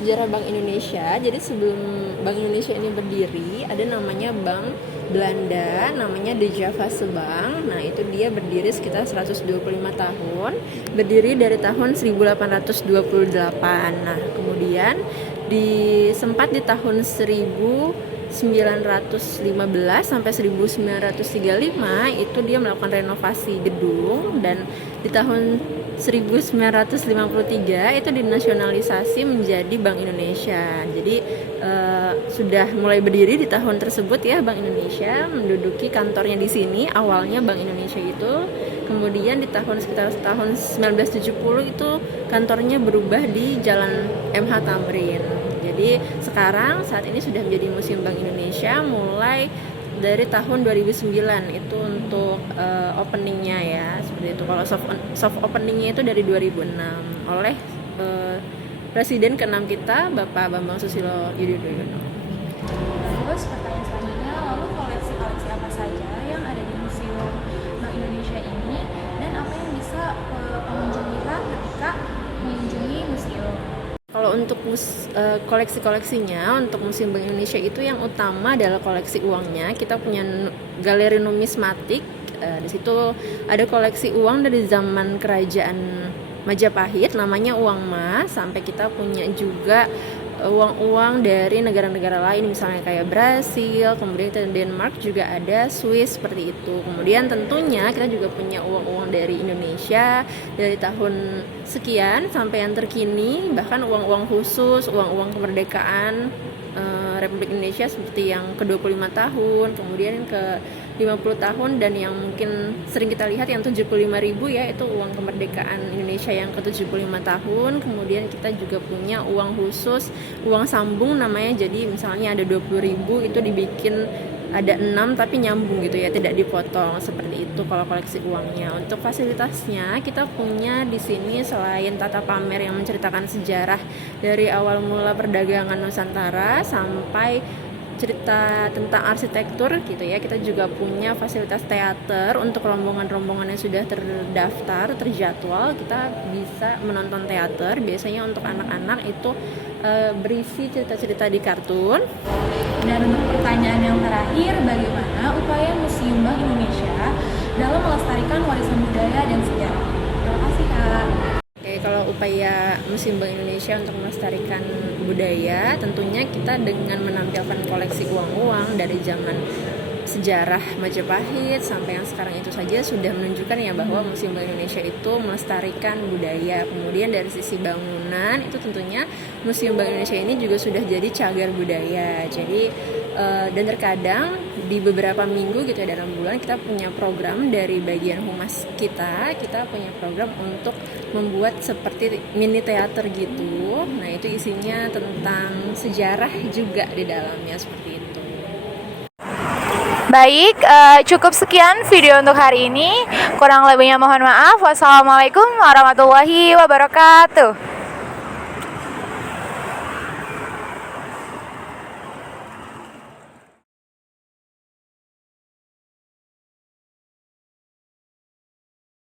sejarah Bank Indonesia. Jadi sebelum Bank Indonesia ini berdiri, ada namanya Bank Belanda, namanya De Javase Bank. Nah, itu dia berdiri sekitar 125 tahun, berdiri dari tahun 1828. Nah, kemudian sempat di tahun 1915 sampai 1935 itu dia melakukan renovasi gedung, dan di tahun 1953 itu dinasionalisasi menjadi Bank Indonesia. Jadi sudah mulai berdiri di tahun tersebut ya Bank Indonesia, menduduki kantornya di sini. Awalnya Bank Indonesia itu, kemudian di sekitar tahun 1970 itu kantornya berubah di Jalan MH Tamrin. Jadi sekarang saat ini sudah menjadi Museum Bank Indonesia mulai dari tahun 2009 itu untuk openingnya ya, seperti itu. Kalau soft openingnya itu dari 2006 oleh Presiden ke-6 kita, Bapak Bambang Susilo Yudhoyono. Terus pertanyaan selanjutnya, lalu koleksi-koleksi apa saja yang ada di Museum Bank Indonesia ini, dan apa yang bisa pengunjung lihat ketika mengunjungi museum? Kalau untuk koleksi-koleksinya, untuk Museum Bank Indonesia itu yang utama adalah koleksi uangnya. Kita punya galeri numismatik. Di situ ada koleksi uang dari zaman kerajaan Majapahit, namanya uang emas. Sampai kita punya juga uang-uang dari negara-negara lain, misalnya kayak Brasil, kemudian Denmark juga ada, Swiss, seperti itu. Kemudian tentunya kita juga punya uang-uang dari Indonesia dari tahun sekian sampai yang terkini, bahkan uang-uang khusus, uang-uang kemerdekaan Republik Indonesia seperti yang ke-25 tahun, kemudian ke-50 tahun, dan yang mungkin sering kita lihat yang 75.000 ya, itu uang kemerdekaan Indonesia yang ke-75 tahun. Kemudian kita juga punya uang khusus, uang sambung namanya. Jadi misalnya ada 20.000 itu dibikin ada 6 tapi nyambung gitu ya, tidak dipotong, seperti itu kalau koleksi uangnya. Untuk fasilitasnya kita punya di sini selain tata pamer yang menceritakan sejarah dari awal mula perdagangan Nusantara sampai cerita tentang arsitektur gitu ya, kita juga punya fasilitas teater untuk rombongan-rombongan yang sudah terdaftar, terjadwal. Kita bisa menonton teater, biasanya untuk anak-anak itu berisi cerita-cerita di kartun. Dan untuk pertanyaan yang terakhir, bagaimana upaya Museum Bank Indonesia dalam melestarikan warisan budaya dan sejarah? Terima kasih, Kak. Oke, kalau upaya Museum Bank Indonesia untuk melestarikan budaya, tentunya kita dengan menampilkan koleksi uang-uang dari zaman sejarah Majapahit sampai yang sekarang itu saja sudah menunjukkan ya bahwa Museum Bank Indonesia itu melestarikan budaya. Kemudian dari sisi bangunan itu tentunya Museum Bank Indonesia ini juga sudah jadi cagar budaya. Jadi dan terkadang di beberapa minggu gitu ya, dalam bulan kita punya program dari bagian humas kita punya program untuk membuat seperti mini teater gitu. Nah, itu isinya tentang sejarah juga di dalamnya, seperti itu. Baik, cukup sekian video untuk hari ini. Kurang lebihnya mohon maaf. Wassalamualaikum warahmatullahi wabarakatuh.